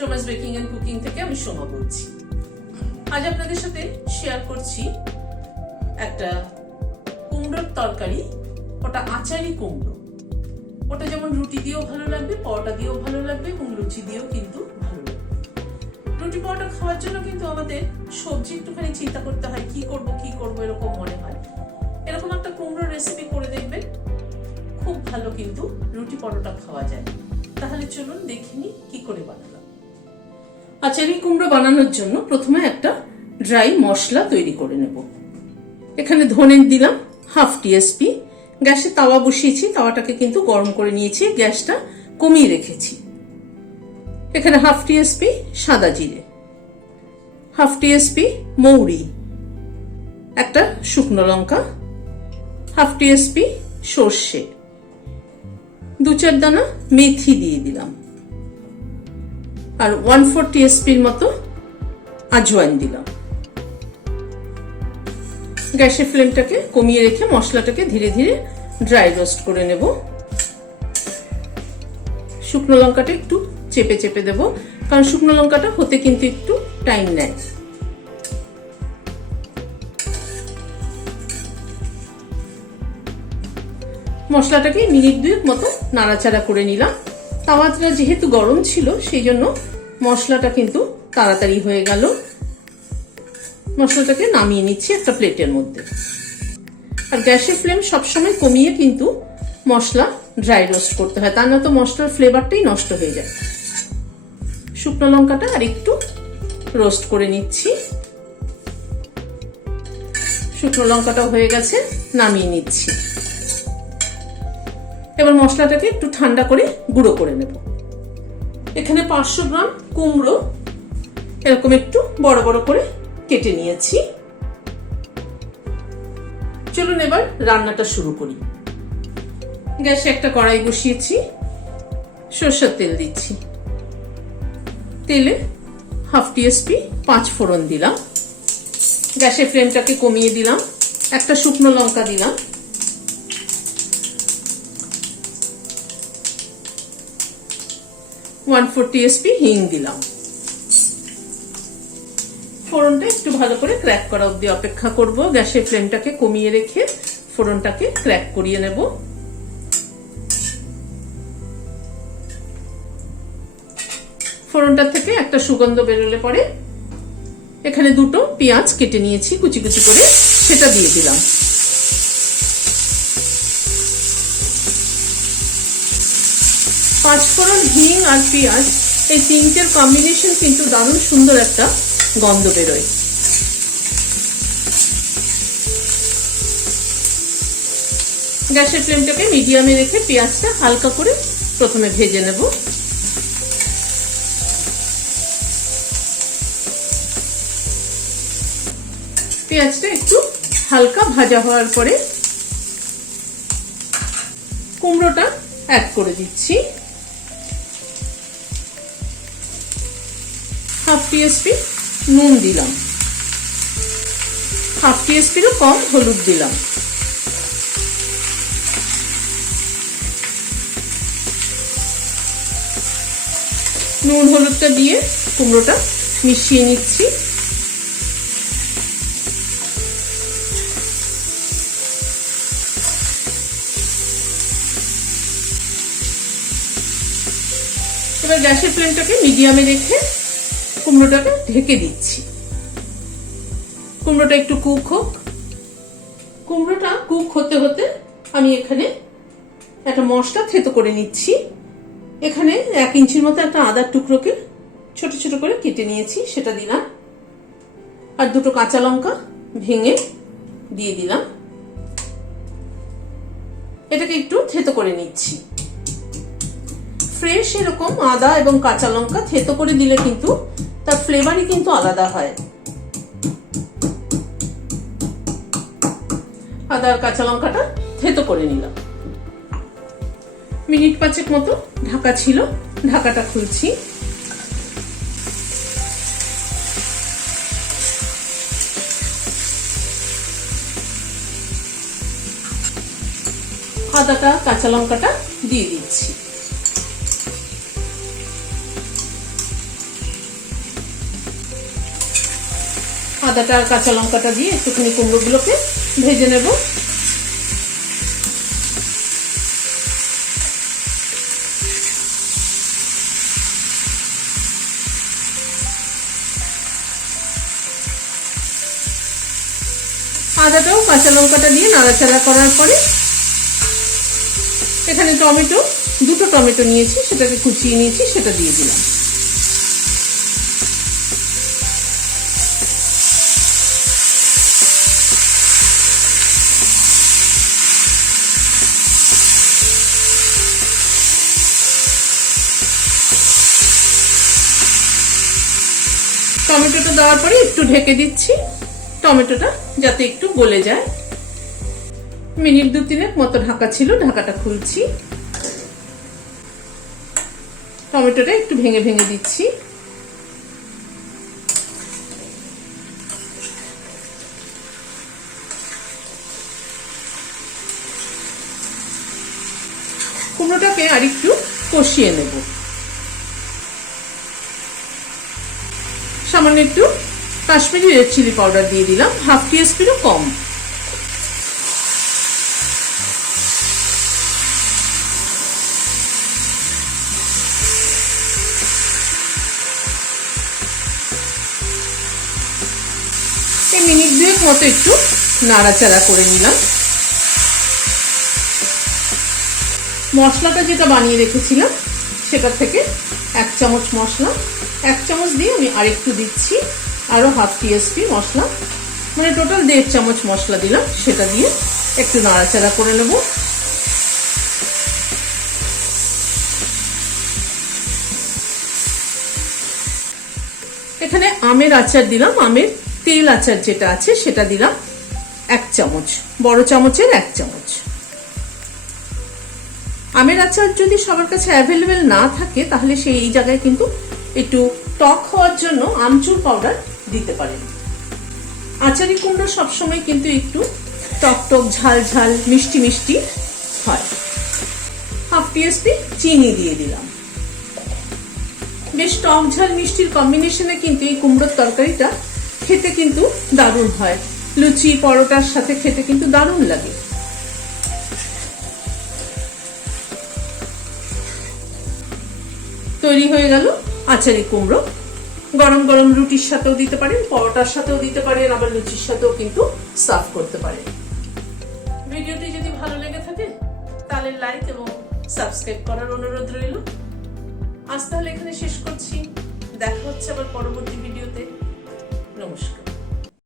Soma's baking and cooking থেকে আমি সোমা বলছি। আজ আপনাদের সাথে শেয়ার করছি একটা কুমড়োর তরকারি। ওটা আচারি কুমড়ো। ওটা যেমন রুটি দিয়েও ভালো লাগবে, পরোটা দিয়েও ভালো লাগবে এবং লুচি দিয়েও কিন্তু ভালো লাগবে। রুটি পরোটা খাওয়ার জন্য কিন্তু আমাদের সবজি একটুখানি চিন্তা করতে হয়, কি করব এরকম মনে হয়। এরকম একটা কুমড়োর রেসিপি করে দেখবেন, খুব ভালো কিন্তু রুটি পরোটা খাওয়া যায়। তাহলে চলুন দেখিনি কি করে বানালাম। আচারি কুমড়ো বানানোর জন্য প্রথমে একটা ড্রাই মশলা তৈরি করে নেব। এখানে ধনে দিলাম হাফ টিএসপি। গ্যাসে তাওয়া বসিয়েছি, তাওয়াটাকে কিন্তু গরম করে নিয়েছি, গ্যাসটা কমিয়ে রেখেছি। এখানে হাফ টিএসপি সাদা জিরে, হাফ টিএসপি মৌরি, একটা শুকনো লঙ্কা, হাফ টিএসপি সর্ষে, 2-4 দানা মেথি দিয়ে দিলাম, আর 1/4 টিএসপির মতো আজওয়াইন দিলাম। গ্যাসের ফ্লেমটাকে কমিয়ে রেখে মশলাটাকে ধীরে ধীরে ড্রাই রোস্ট করে নেব। শুকনো লঙ্কাটা একটু চেপে চেপে দেব, কারণ শুকনো লঙ্কাটা হতে কিন্তু একটু টাইম নেয়। মশলাটাকে মিনিট 2 মতো নাড়াচাড়া করে নিলাম। তাওয়াটা যেহেতু গরম ছিল সেই জন্য মশলাটা কিন্তু তাড়াতাড়ি হয়ে গেল। মশলাটাকে নামিয়ে নিচ্ছি একটা প্লেটের মধ্যে। আর গ্যাসের ফ্লেম সবসময় কমিয়ে কিন্তু মশলা ড্রাই রোস্ট করতে হয়, তা না তো মশলার ফ্লেভারটাই নষ্ট হয়ে যায়। শুকনো লঙ্কাটা আর একটু রোস্ট করে নিচ্ছি। শুকনো লঙ্কাটাও হয়ে গেছে, নামিয়ে নিচ্ছি। এবার মশলাটাকে একটু ঠান্ডা করে গুঁড়ো করে নেব। এখানে 500 গ্রাম কুমড়ো এরকম একটু বড় বড় করে কেটে নিয়েছি। চলুন এবার রান্নাটা শুরু করি। গ্যাসে একটা কড়াই বসিয়েছি, সরষের তেল দিচ্ছি। তেলে হাফ টিএসপি 5 ফোড়ন দিলাম। গ্যাসের ফ্লেমটাকে কমিয়ে দিলাম। একটা শুকনো লঙ্কা দিলাম, 1/4 টিএসপি হিং দিলাম। ফোড়নটা একটু ভালো করে ক্র্যাক করা অবধি অপেক্ষা করব। গ্যাসের ফ্লেমটাকে কমিয়ে রেখে ফোড়নটাকে ক্র্যাক করিয়ে নেব। ফোড়নটা থেকে একটা সুগন্ধ বেরোলে পরে এখানে 2টো পেঁয়াজ কেটে নিয়েছি কুচি কুচি করে, সেটা দিয়ে দিলাম। পাঁচফোড়ন, হিং আর পেঁয়াজ, এই তিনটের কম্বিনেশন কিন্তু দারুণ সুন্দর একটা গন্ধ বেরোয়। গ্যাসের ফ্লেমটাকে মিডিয়ামে রেখে পেঁয়াজটা হালকা করে প্রথমে ভেজে নেব। পেঁয়াজটা একটু হালকা ভাজা হওয়ার পরে কুমড়োটা অ্যাড করে দিচ্ছি। হাফ টিএসপি নুন দিলাম, হাফ টিএসপিরও কম হলুদ দিলাম। নুন হলুদটা দিয়ে কুমড়োটা মিশিয়ে নিচ্ছি। এবার গ্যাসের ফ্লেমটাকে মিডিয়ামে রেখে কুমড়োটাকে ঢেকে দিচ্ছি। কুমড়োটা একটু কুক হোক। কুমড়োটা কুক হতে হতে আমি এখানে একটা মশলা থেতো করে নিচ্ছি। এখানে 1 ইঞ্চির মতো একটা আদার টুকরোকে ছোট ছোট করে কেটে নিয়েছি, সেটা দিলাম। আর 2টো কাঁচা লঙ্কা ভেঙে দিয়ে দিলাম। এটাকে একটু থেতো করে নিচ্ছি। ফ্রেশ এরকম আদা এবং কাঁচা লঙ্কা থেতো করে দিলে কিন্তু তার ফ্লেভারই কিন্তু আলাদা হয়। আদা আর কাঁচা লঙ্কাটা থেতো করে নিলাম। মিনিট 5 মতো ঢাকা ছিল, ঢাকাটা খুলছি। আদাটা কাঁচা লঙ্কাটা দিয়ে দিচ্ছি। আদাটা আর কাঁচা লঙ্কাটা দিয়ে একটুখানি কুমড়োগুলোকে ভেজে নেব। আদাটাও কাঁচা লঙ্কাটা দিয়ে নাড়াচাড়া করার পরে এখানে দুটো টমেটো নিয়েছি, সেটাকে কুচিয়ে নিয়েছি, সেটা দিয়ে দিলাম। টমেটোটা দেওয়ার পরে একটু ঢেকে দিচ্ছি, টমেটোটা যাতে একটু গলে যায়। মিনিট 2-3 মতো ঢাকা ছিল, ঢাকাটা খুলছি। টমেটোটা একটু ভেঙে ভেঙে দিচ্ছি। কুমড়োটাকে আর একটু কষিয়ে নেব। সামান্য একটু কাশ্মীরি রেড চিলি পাউডার দিয়ে দিলাম, হাফ টিস্পুনও কম। এই মিনিট 2 মতো একটু নাড়াচাড়া করে নিলাম। মশলাটা যেটা বানিয়ে রেখেছিলাম সেটা থেকে 1 চামচ মশলা, 1 চামচ দিয়ে আমি আরেকটু দিচ্ছি, আরো হাফ টিস্পুন মশলা, মানে টোটাল 1.5 চামচ মশলা দিলাম। সেটা দিয়ে একটু নাড়াচাড়া করে নেব। এখানে আমের আচার দিলাম, আমের তেল আচার যেটা আছে সেটা দিলাম 1 চামচ, বড় চামচের 1 চামচ। আমের আচার যদি সবার কাছে অ্যাভেলেবেল না থাকে তাহলে এই জায়গায় কিন্তু একটু টক হওয়ার জন্য আমচুর পাউডার দিতে পারেন। আচারি কুমড়ো সবসময় কিন্তু একটু টক টক, ঝাল ঝাল, মিষ্টি মিষ্টি হয়। হাফ টিস্পুন চিনি দিয়ে দিলাম। বেশ টক ঝাল মিষ্টির কম্বিনেশনে কিন্তু এই কুমড়োর তরকারিটা খেতে কিন্তু দারুণ হয়। লুচি পরোটার সাথে খেতে কিন্তু দারুণ লাগে। তৈরি হয়ে গেল আচারি কুমড়ো। গরম গরম রুটির সাথেও দিতে পারেন, পরোটার সাথেও দিতে পারেন, আবার লুচির সাথেও কিন্তু সার্ভ করতে পারেন। ভিডিওটি যদি ভালো লেগে থাকে তাহলে লাইক এবং সাবস্ক্রাইব করার অনুরোধ রইল। আজ তাহলে এখানে শেষ করছি, দেখা হচ্ছে আবার পরবর্তী ভিডিওতে। নমস্কার।